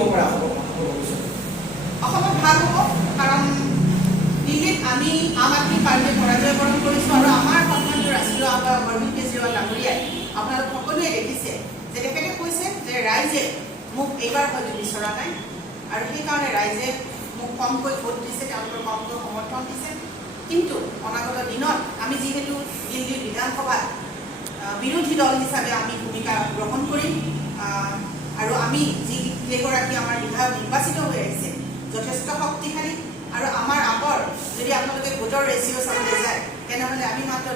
হ'ব পাৰে অসমত ভাল হ'ব কাৰণ দিল্লীত আমি আম আদমি পাৰ্টীয়ে পৰাজয় বৰণ কৰিছোঁ আৰু আমাৰ সন্মানীয় ৰাষ্ট্ৰীয় আহ্বায়ক অৰবিন্দ কেজৰিৱাল ডাঙৰীয়াই আপোনালোক সকলোৱে দেখিছে যে তেখেতে কৈছে যে ৰাইজে মোক এইবাৰ হয়তো বিচৰা নাই আৰু সেইকাৰণে ৰাইজে মোক কমকৈ ভোট দিছে, তেওঁলোকৰ কমকৈ সমৰ্থন দিছে। কিন্তু অনাগত দিনত আমি যিহেতু দিল্লীৰ বিধানসভাত বিৰোধী দল হিচাপে আমি ভূমিকা গ্ৰহণ কৰিম আৰু আমি যিগৰাকী আমাৰ বিধায়ক নিৰ্বাচিত হৈ আহিছে যথেষ্ট শক্তিশালী আৰু আমাৰ আপৰ যদি আপোনালোকে ভোটৰ ৰেচিঅ' চাবলৈ যায় তেনেহ'লে আমি মাত্ৰ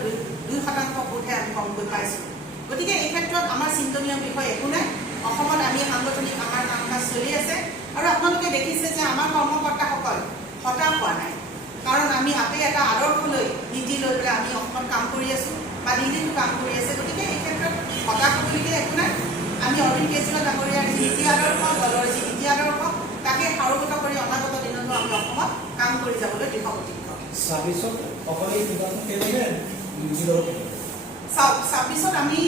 2% ভোটহে আমি কমকৈ পাইছোঁ। গতিকে এই ক্ষেত্ৰত আমাৰ চিন্তনীয় বিষয় একো নাই। অসমত আমি সাংগঠনিক আমাৰ কাম কাজ চলি আছে আৰু আপোনালোকে দেখিছে যে আমাৰ কৰ্মকৰ্তাসকল হতাশ হোৱা নাই কাৰণ আমি আপে এটা আদৰ্শ লৈ নীতি লৈ পেলাই আমি অসমত কাম কৰি আছোঁ বা দিল্লীতো কাম কৰি আছে। গতিকে এই ক্ষেত্ৰত হতাশ হ'বলগীয়া একো নাই। আমি অৰবিন্দ কেজৰিৱাল ডাঙৰীয়াৰ যি নীতি আদৰ্শ, দলৰ যি নীতি আদৰ্শ তাকে সাৰোগত কৰি অনাগত দিনতো আমি অসমত কাম কৰি যাবলৈ দৃঢ় প্ৰতিজ্ঞ। 26ত আমি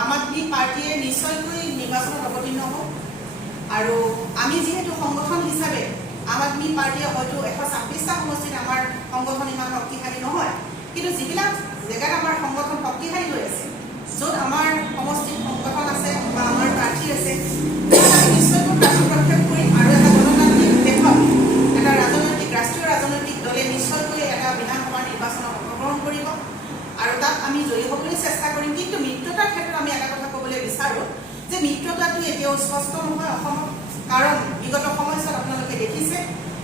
আম আদমি পাৰ্টীয়ে নিশ্চয়কৈ নিৰ্বাচনত অৱতীৰ্ণ হ'ম আৰু আমি যিহেতু সংগঠন হিচাপে আম আদমি পাৰ্টীয়ে হয়তো 126টা সমষ্টিত আমাৰ সংগঠন ইমান শক্তিশালী নহয়, কিন্তু যিবিলাক জেগাত আমাৰ সংগঠন শক্তিশালী হৈ আছে, য'ত আমাৰ সমষ্টিত সংগঠন আছে বা আমাৰ প্ৰাৰ্থী আছে, আমি নিশ্চয়কৈ প্ৰাৰ্থী প্ৰক্ষেপ কৰিম আৰু এটা গণতান্ত্ৰিক দেশত এটা ৰাষ্ট্ৰীয় ৰাজনৈতিক দলে নিশ্চয়কৈ এটা বিধানসভাৰ নিৰ্বাচনত অংশগ্ৰহণ কৰিব আৰু তাত আমি জয়ী হ'বলৈ চেষ্টা কৰিম। কিন্তু মিত্ৰতাৰ ক্ষেত্ৰত আমি এটা কথা ক'বলৈ বিচাৰোঁ যে মিত্ৰতাটো এতিয়াও স্পষ্ট নহয় অসমত, কাৰণ বিগত সময়ছোৱাত আপোনালোকে দেখিছে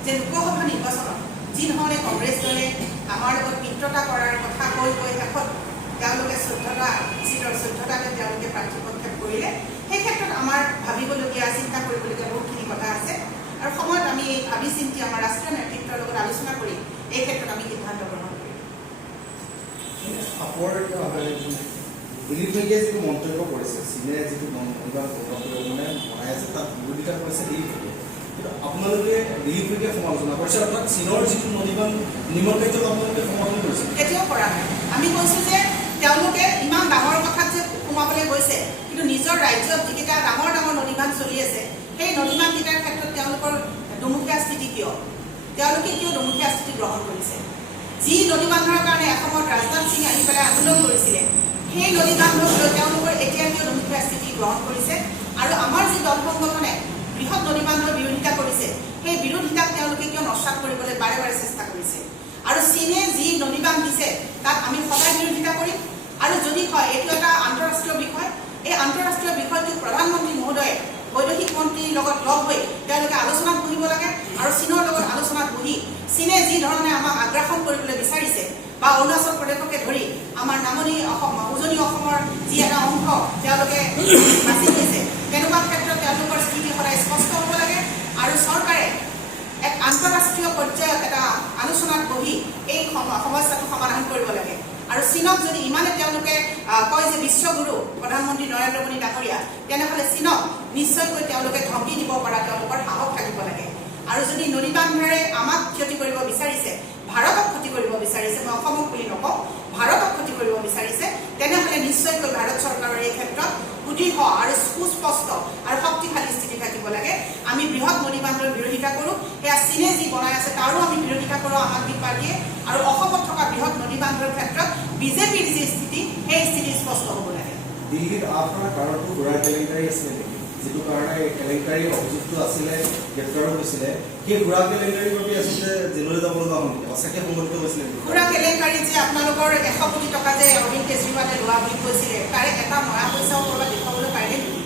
যে লোকসভা নিৰ্বাচনত যি ধৰণে কংগ্ৰেছ দলে আমাৰ লগত মিত্ৰতা কৰাৰ কথা কৈ শেষত তেওঁলোকে 14টা চিটৰ 14টাকে তেওঁলোকে প্ৰাৰ্থী প্ৰক্ষেপ কৰিলে। সেই ক্ষেত্ৰত আমাৰ ভাবিবলগীয়া, চিন্তা কৰিবলগীয়া বহুতখিনি কথা আছে আৰু সময়ত আমি ভাবি চিন্তি আমাৰ ৰাষ্ট্ৰীয় নেতৃত্বৰ লগত আলোচনা কৰি এই ক্ষেত্ৰত আমি সিদ্ধান্ত গ্ৰহণ কৰিম। দিলীপ শইকীয়াই যিটো মন্তব্য কৰিছে, চীনে যিটো বনাই আছে তাত বিৰোধিতা কৰিছে দিলীপ শইকীয়াই, কিন্তু আপোনালোকে দিলীপ শইকীয়াই সমালোচনা কৰিছে অৰ্থাৎ চীনৰ যিটো নদীবান নিৰ্মাণ কাৰ্যক আপোনালোকে সমৰ্থন কৰিছে। কেতিয়াও কৰা নাই। আমি কৈছোঁ যে তেওঁলোকে ইমান ডাঙৰ কথাত যে সোমাবলৈ গৈছে, কিন্তু নিজৰ ৰাজ্যত যিকেইটা ডাঙৰ ডাঙৰ নদীবান্ধ চলি আছে সেই নদীবান্ধকেইটাৰ ক্ষেত্ৰত তেওঁলোকৰ দুমুখীয়া স্থিতি কিয়? তেওঁলোকে কিয় দুমুখীয়া স্থিতি গ্ৰহণ কৰিছে? যি নদীবান্ধৰ কাৰণে এসময়ত ৰাজনাথ সিং আহি পেলাই আন্দোলন কৰিছিলে, সেই নদীবান্ধক লৈ তেওঁলোকৰ এতিয়া কিয় দুমুখীয়া স্থিতি গ্ৰহণ কৰিছে? আৰু আমাৰ যি দল সংগঠনে বৃহৎ নদীবান্ধৰ বিৰোধিতা কৰিছে, সেই বিৰোধিতাক তেওঁলোকে কিয় নস্যাৎ কৰিবলৈ বাৰে বাৰে চেষ্টা কৰিছে? আৰু চীনে যি নদীবান্ধ দিছে তাক আমি সদায় বিৰোধিতা কৰিম আৰু যদি হয় এইটো এটা আন্তঃৰাষ্ট্ৰীয় বিষয়, এই আন্তঃৰাষ্ট্ৰীয় বিষয়টো প্ৰধানমন্ত্ৰী মহোদয়ে বৈদেশিক মন্ত্ৰীৰ লগত লগ হৈ তেওঁলোকে আলোচনাত বহিব লাগে আৰু চীনৰ লগত আলোচনাত বহি চীনে যি ধৰণে আমাক আগ্ৰাসন কৰিবলৈ বিচাৰিছে বা অৰুণাচল প্ৰদেশকে ধৰি আমাৰ নামনি অসম, উজনি অসমৰ যি এটা অংশ তেওঁলোকে বাছি লৈছে, তেনেকুৱা ক্ষেত্ৰত তেওঁলোকৰ স্থিতি সদায় স্পষ্ট হ'ব লাগে আৰু চৰকাৰে এক আন্তঃৰাষ্ট্ৰীয় পৰ্যায়ত এটা আলোচনাত বহি এই সমস্যাটো সমাধান কৰিব লাগে। আৰু চীনক যদি ইমানে তেওঁলোকে কয় যে বিশ্বগুৰু প্ৰধানমন্ত্ৰী নৰেন্দ্ৰ মোদী ডাঙৰীয়া, তেনেহ'লে চীনক নিশ্চয়কৈ তেওঁলোকে ধমকি দিব পৰা তেওঁলোকৰ সাহস থাকিব লাগে। আৰু যদি নদীবান্ধেৰে আমাক ক্ষতি কৰিব বিচাৰিছে, ভাৰতক ক্ষতি কৰিব বিচাৰিছে, মই অসমক বুলি নকওঁ, ভাৰতক ক্ষতি কৰিব বিচাৰিছে, তেনেহ'লে নিশ্চয়কৈ ভাৰত চৰকাৰৰ এই ক্ষেত্ৰত সুদৃঢ় আৰু সুস্পষ্ট আৰু শক্তিশালী স্থিতি থাকিব লাগে। আমি বৃহৎ নদীবান্ধৰ বিৰোধিতা কৰোঁ, সেয়া চীনে যি বনাই আছে তাৰো আমি বিৰোধিতা কৰোঁ আম আদমি পাৰ্টীয়ে, আৰু অসমত থকা বৃহৎ নদীবান্ধৰ ক্ষেত্ৰত বিজেপিৰ যি স্থিতি সেই স্থিতি স্পষ্ট হ'ব লাগে। দিল্লীত আপোনাৰ কাৰণটো ঘূৰাই কেলেংকাৰী আছিলে নেকি? যিটো কাৰণে কেলেংকাৰী অভিযোগটো আছিলে, গ্ৰেপ্তাৰো হৈছিলে, সেই ঘূৰা কেলেংকাৰীৰ বাবে আচলতে জেললৈ যাব লগা হ'ল নেকি? সঁচাকৈ সংঘটিত হৈছিলে নেকি? ঘূৰা কেলেংকাৰী যে আপোনালোকৰ 100 কোটি টকা যে অৰবিন্দ কেজৰিৱালে লোৱা বুলি কৈছিলে, তাৰে এটা নয়া পইচাও ক'ৰবাত দেখুৱাবলৈ পাৰিলে নেকি?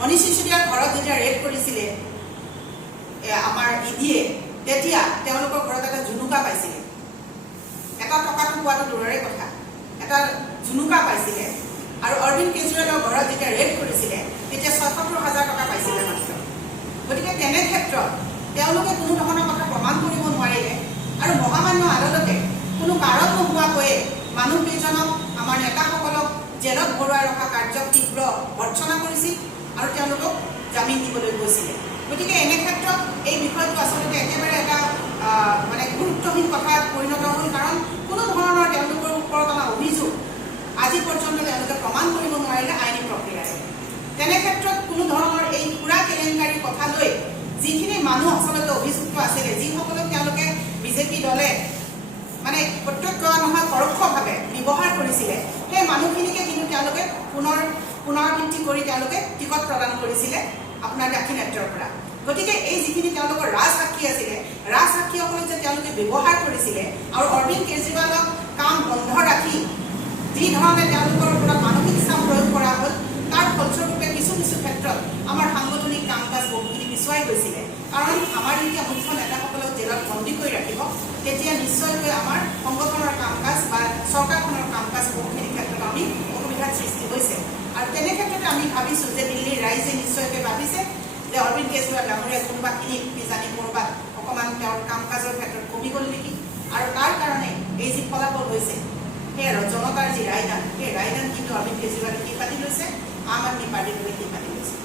মনীষ চিচুডিয়াৰ ঘৰত যেতিয়া ৰেড কৰিছিলে আমাৰ ইডিয়ে, তেতিয়া তেওঁলোকৰ ঘৰত এটা জুনুকা পাইছিলে। এটা টকাটো পোৱাটো দূৰৰে কথা, এটা জুনুকা পাইছিলে। আৰু অৰবিন্দ কেজৰিৱালৰ ঘৰত যেতিয়া ৰেড কৰিছিলে তেতিয়া ৭৬,০০০ টকা পাইছিলে মাত্ৰ। গতিকে তেনে ক্ষেত্ৰত তেওঁলোকে কোনো ধৰণৰ কথা প্ৰমাণ কৰিব নোৱাৰিলে আৰু মহামান্য আদালতে কোনো কাৰণ নোহোৱাকৈয়ে মানুহকেইজনক, আমাৰ নেতাসকলক জেলত ভৰুৱাই ৰখা কাৰ্যক তীব্ৰ ভৰ্ৎসনা কৰিছিল আৰু তেওঁলোকক জামিন দিবলৈ গৈছিলে। গতিকে এনে ক্ষেত্ৰত এই বিষয়টো আচলতে একেবাৰে এটা গুৰুত্বহীন কথাত পৰিণত হ'ল, কাৰণ কোনো ধৰণৰ তেওঁলোকৰ ওপৰত অনা অভিযোগ আজি পৰ্যন্ত তেওঁলোকে প্ৰমাণ কৰিব নোৱাৰিলে আইনী প্ৰক্ৰিয়াৰে। তেনে ক্ষেত্ৰত কোনো ধৰণৰ এই ঘূৰা কেলেংকাৰীৰ মানুহ আচলতে অভিযুক্ত আছিলে, যিসকলক তেওঁলোকে বিজেপি দলে মানে প্ৰত্যক্ষ নহয় পৰোক্ষভাৱে ব্যৱহাৰ কৰিছিলে, সেই মানুহখিনিকে কিন্তু তেওঁলোকে পুনৰাবৃত্তি কৰি তেওঁলোকে টিকট প্ৰদান কৰিছিলে আপোনাৰ দাক্ষিণাত্যৰ পৰা। গতিকে এই যিখিনি তেওঁলোকৰ ৰাজসাক্ষী আছিলে, ৰাজসাক্ষীসকলক যে তেওঁলোকে ব্যৱহাৰ কৰিছিলে আৰু অৰবিন্দ কেজৰিৱালক কাম বন্ধ ৰাখি যি ধৰণে তেওঁলোকৰ ওপৰত মানসিক চাপ প্ৰয়োগ কৰা হ'ল, তাৰ ফলস্বৰূপে কিছু কিছু ক্ষেত্ৰত আমাৰ সাংগঠনিক কাম কাজ বহুখিনি পিছুৱাই গৈছিলে। কাৰণ আমাৰ যেতিয়া মুখ্য নেতাসকলক জেলত বন্দী কৰি ৰাখিব, তেতিয়া নিশ্চয়কৈ আমাৰ সংগঠনৰ কাম কাজ বা চৰকাৰখনৰ কাম কাজ বহুখিনি ক্ষেত্ৰত আমি অসুবিধাৰ সৃষ্টি হৈছে। আৰু তেনে ক্ষেত্ৰতে আমি ভাবিছোঁ যে দিল্লীৰ ৰাইজে নিশ্চয়কৈ ভাবিছে যে অৰবিন্দ কেজৰিৱাল ডাঙৰীয়া কোনোবাখিনিত কিজানি ক'ৰবাত অকণমান তেওঁৰ কাম কাজৰ ক্ষেত্ৰত কমি গ'ল নেকি, আৰু তাৰ কাৰণে এই যি ফলাফল হৈছে, সেই জনতাৰ যি ৰায়দান, সেই ৰায়দান কিন্তু অৰবিন্দ কেজৰিৱালে কি পাতি লৈছে, আম আদমি পাৰ্টিৰ দৰে কি পাতি লৈছে।